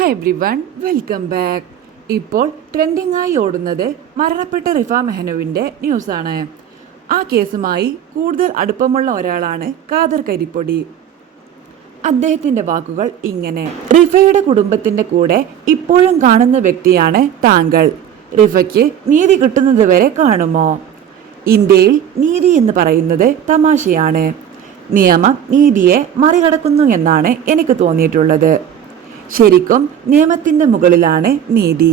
Hi everyone, welcome back. ഇപ്പോൾ trending ആയി ഓടുന്നത് മരണപ്പെട്ട റിഫ മെഹനുവിൻ്റെ ന്യൂസാണ്. ആ കേസുമായി കൂടുതൽ അടുപ്പമുള്ള ഒരാളാണ് ഖാദർ കരിപ്പൊടി. അദ്ദേഹത്തിൻ്റെ വാക്കുകൾ ഇങ്ങനെ: റിഫയുടെ കുടുംബത്തിൻ്റെ കൂടെ ഇപ്പോഴും കാണുന്ന വ്യക്തിയാണ് താങ്കൾ. റിഫയ്ക്ക് നീതി കിട്ടുന്നതുവരെ കാണുമോ? ഇന്ത്യയിൽ നീതി എന്ന് പറയുന്നത് തമാശയാണ്. നിയമം നീതിയെ മറികടക്കുന്നു എന്നാണ് എനിക്ക് തോന്നിയിട്ടുള്ളത്. ശരിക്കും നിയമത്തിൻ്റെ മുകളിലാണ് നീതി.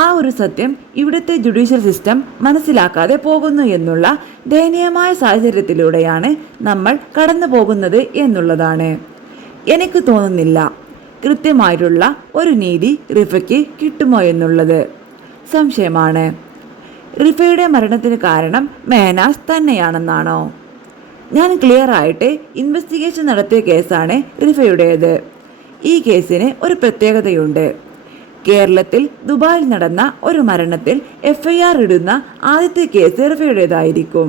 ആ ഒരു സത്യം ഇവിടുത്തെ ജുഡീഷ്യൽ സിസ്റ്റം മനസ്സിലാക്കാതെ പോകുന്നു എന്നുള്ള ദയനീയമായ സാഹചര്യത്തിലൂടെയാണ് നമ്മൾ കടന്നു പോകുന്നത് എന്നുള്ളതാണ്. എനിക്ക് തോന്നുന്നില്ല കൃത്യമായിട്ടുള്ള ഒരു നീതി റിഫയ്ക്ക് കിട്ടുമോ എന്നുള്ളത്. സംശയമാണ്. റിഫയുടെ മരണത്തിന് കാരണം മെഹനാസ് തന്നെയാണെന്നാണോ? ഞാൻ ക്ലിയർ ആയിട്ട് ഇൻവെസ്റ്റിഗേഷൻ നടത്തിയ കേസാണ് റിഫയുടേത്. ഈ കേസിന് ഒരു പ്രത്യേകതയുണ്ട്. കേരളത്തിൽ ദുബായിൽ നടന്ന ഒരു മരണത്തിൽ FIR ഇടുന്ന ആദ്യത്തെ കേസ് റിഫയുടേതായിരിക്കും.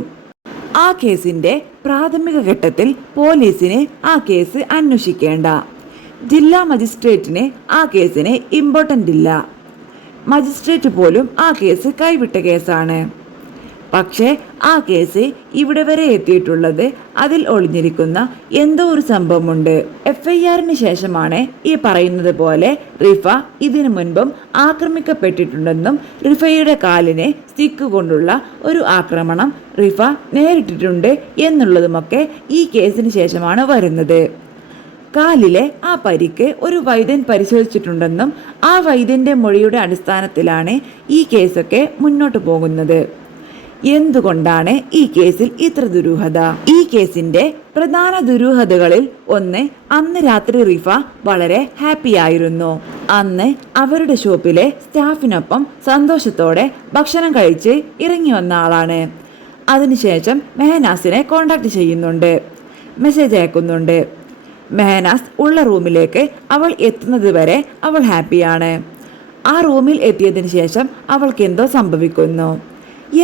ആ കേസിൻ്റെ പ്രാഥമിക ഘട്ടത്തിൽ പോലീസിന് ആ കേസ് അന്വേഷിക്കേണ്ട. ജില്ലാ മജിസ്ട്രേറ്റിന് ആ കേസിന് ഇമ്പോർട്ടൻ്റ് ഇല്ല. മജിസ്ട്രേറ്റ് പോലും ആ കേസ് കൈവിട്ട കേസാണ്. പക്ഷേ ആ കേസ് ഇവിടെ വരെ എത്തിയിട്ടുള്ളത് അതിൽ ഒളിഞ്ഞിരിക്കുന്ന എന്തോ ഒരു സംഭവമുണ്ട്. FIRന് ശേഷമാണ് ഈ പറയുന്നത് പോലെ റിഫ ഇതിനു മുൻപും ആക്രമിക്കപ്പെട്ടിട്ടുണ്ടെന്നും റിഫയുടെ കാലിനെ സ്റ്റിക്ക് കൊണ്ടുള്ള ഒരു ആക്രമണം റിഫ നേരിട്ടിട്ടുണ്ട് എന്നുള്ളതുമൊക്കെ ഈ കേസിന് ശേഷമാണ് വരുന്നത്. കാലിലെ ആ പരിക്ക് ഒരു വൈദ്യൻ പരിശോധിച്ചിട്ടുണ്ടെന്നും ആ വൈദ്യൻ്റെ മൊഴിയുടെ അടിസ്ഥാനത്തിലാണ് ഈ കേസൊക്കെ മുന്നോട്ട് പോകുന്നത്. എന്തുകൊണ്ടാണ് ഈ കേസിൽ ഇത്ര ദുരൂഹത? ഈ കേസിന്റെ പ്രധാന ദുരൂഹതകളിൽ ഒന്ന്, അന്ന് രാത്രി റിഫ വളരെ ഹാപ്പി ആയിരുന്നു. അന്ന് അവരുടെ ഷോപ്പിലെ സ്റ്റാഫിനൊപ്പം സന്തോഷത്തോടെ ഭക്ഷണം കഴിച്ച് ഇറങ്ങി വന്ന ആളാണ്. അതിനുശേഷം മെഹനാസിനെ കോണ്ടാക്ട് ചെയ്യുന്നുണ്ട്, മെസ്സേജ് അയക്കുന്നുണ്ട്. മെഹനാസ് ഉള്ള റൂമിലേക്ക് അവൾ എത്തുന്നത് വരെ അവൾ ഹാപ്പിയാണ്. ആ റൂമിൽ എത്തിയതിനു ശേഷം അവൾക്ക് എന്തോ സംഭവിക്കുന്നു.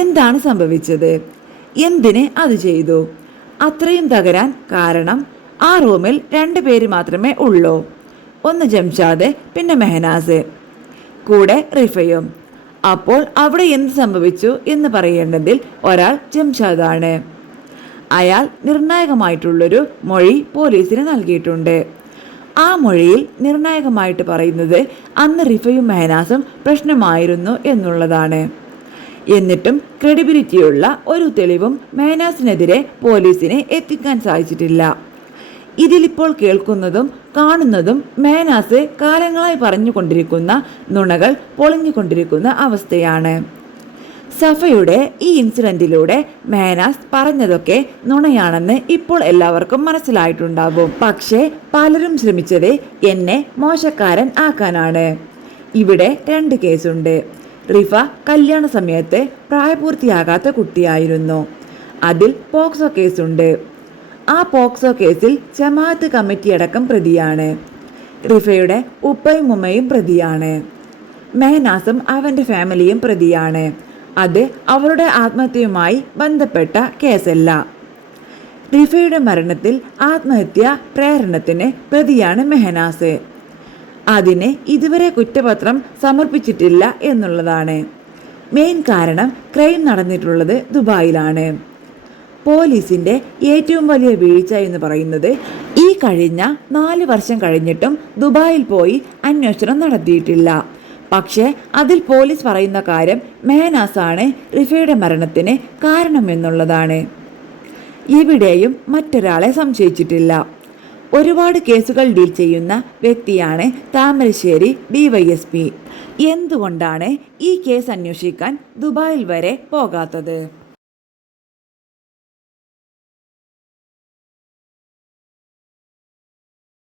എന്താണ് സംഭവിച്ചത്? എന്തിന് അത് ചെയ്തു? അത്രയും തകരാൻ കാരണം ആ റൂമിൽ 2 പേര് മാത്രമേ ഉള്ളൂ. ഒന്ന് ജംഷാദ്, പിന്നെ മെഹനാസ്, കൂടെ റിഫയും. അപ്പോൾ അവിടെ എന്ത് സംഭവിച്ചു എന്ന് പറയേണ്ടതിൽ ഒരാൾ ജംഷാദാണ്. അയാൾ നിർണായകമായിട്ടുള്ളൊരു മൊഴി പോലീസിന് നൽകിയിട്ടുണ്ട്. ആ മൊഴിയിൽ നിർണായകമായിട്ട് പറയുന്നത് അന്ന് റിഫയും മെഹനാസും പ്രശ്നമായിരുന്നു എന്നുള്ളതാണ്. എന്നിട്ടും ക്രെഡിബിലിറ്റിയുള്ള ഒരു തെളിവും മെഹനാസിനെതിരെ പോലീസിന് എത്തിക്കാൻ സാധിച്ചിട്ടില്ല. ഇതിലിപ്പോൾ കേൾക്കുന്നതും കാണുന്നതും മെഹനാസ് കാലങ്ങളായി പറഞ്ഞുകൊണ്ടിരിക്കുന്ന നുണകൾ പൊളിഞ്ഞുകൊണ്ടിരിക്കുന്ന അവസ്ഥയാണ്. സഫയുടെ ഈ ഇൻസിഡന്റിലൂടെ മെഹനാസ് പറഞ്ഞതൊക്കെ നുണയാണെന്ന് ഇപ്പോൾ എല്ലാവർക്കും മനസ്സിലായിട്ടുണ്ടാകും. പക്ഷേ പലരും ശ്രമിച്ചത് എന്നെ മോശക്കാരൻ ആക്കാനാണ്. ഇവിടെ 2 കേസുണ്ട്. റിഫ കല്യാണ സമയത്ത് പ്രായപൂർത്തിയാകാത്ത കുട്ടിയായിരുന്നു. അതിൽ പോക്സോ കേസുണ്ട്. ആ പോക്സോ കേസിൽ ജമാഅത്ത് കമ്മിറ്റി അടക്കം പ്രതിയാണ്. റിഫയുടെ ഉപ്പയും ഉമ്മയും പ്രതിയാണ്. മെഹനാസും അവൻ്റെ ഫാമിലിയും പ്രതിയാണ്. അത് അവരുടെ ആത്മഹത്യയുമായി ബന്ധപ്പെട്ട കേസല്ല. റിഫയുടെ മരണത്തിൽ ആത്മഹത്യാ പ്രേരണത്തിന് പ്രതിയാണ് മെഹനാസ്. അതിന് ഇതുവരെ കുറ്റപത്രം സമർപ്പിച്ചിട്ടില്ല എന്നുള്ളതാണ്. മെയിൻ കാരണം ക്രൈം നടന്നിട്ടുള്ളത് ദുബായിലാണ്. പോലീസിൻ്റെ ഏറ്റവും വലിയ വീഴ്ച എന്ന് പറയുന്നത് ഈ കഴിഞ്ഞ 4 വർഷം കഴിഞ്ഞിട്ടും ദുബായിൽ പോയി അന്വേഷണം നടത്തിയിട്ടില്ല. പക്ഷേ അതിൽ പോലീസ് പറയുന്ന കാര്യം മെഹനാസാണ് റിഫയുടെ മരണത്തിന് കാരണമെന്നുള്ളതാണ്. എവിടെയും മറ്റൊരാളെ സംശയിച്ചിട്ടില്ല. ഒരുപാട് കേസുകൾ ഡീൽ ചെയ്യുന്ന വ്യക്തിയാണ് താമരശ്ശേരി DYSP. എന്തുകൊണ്ടാണ് ഈ കേസ് അന്വേഷിക്കാൻ ദുബായിൽ വരെ പോകാത്തത്?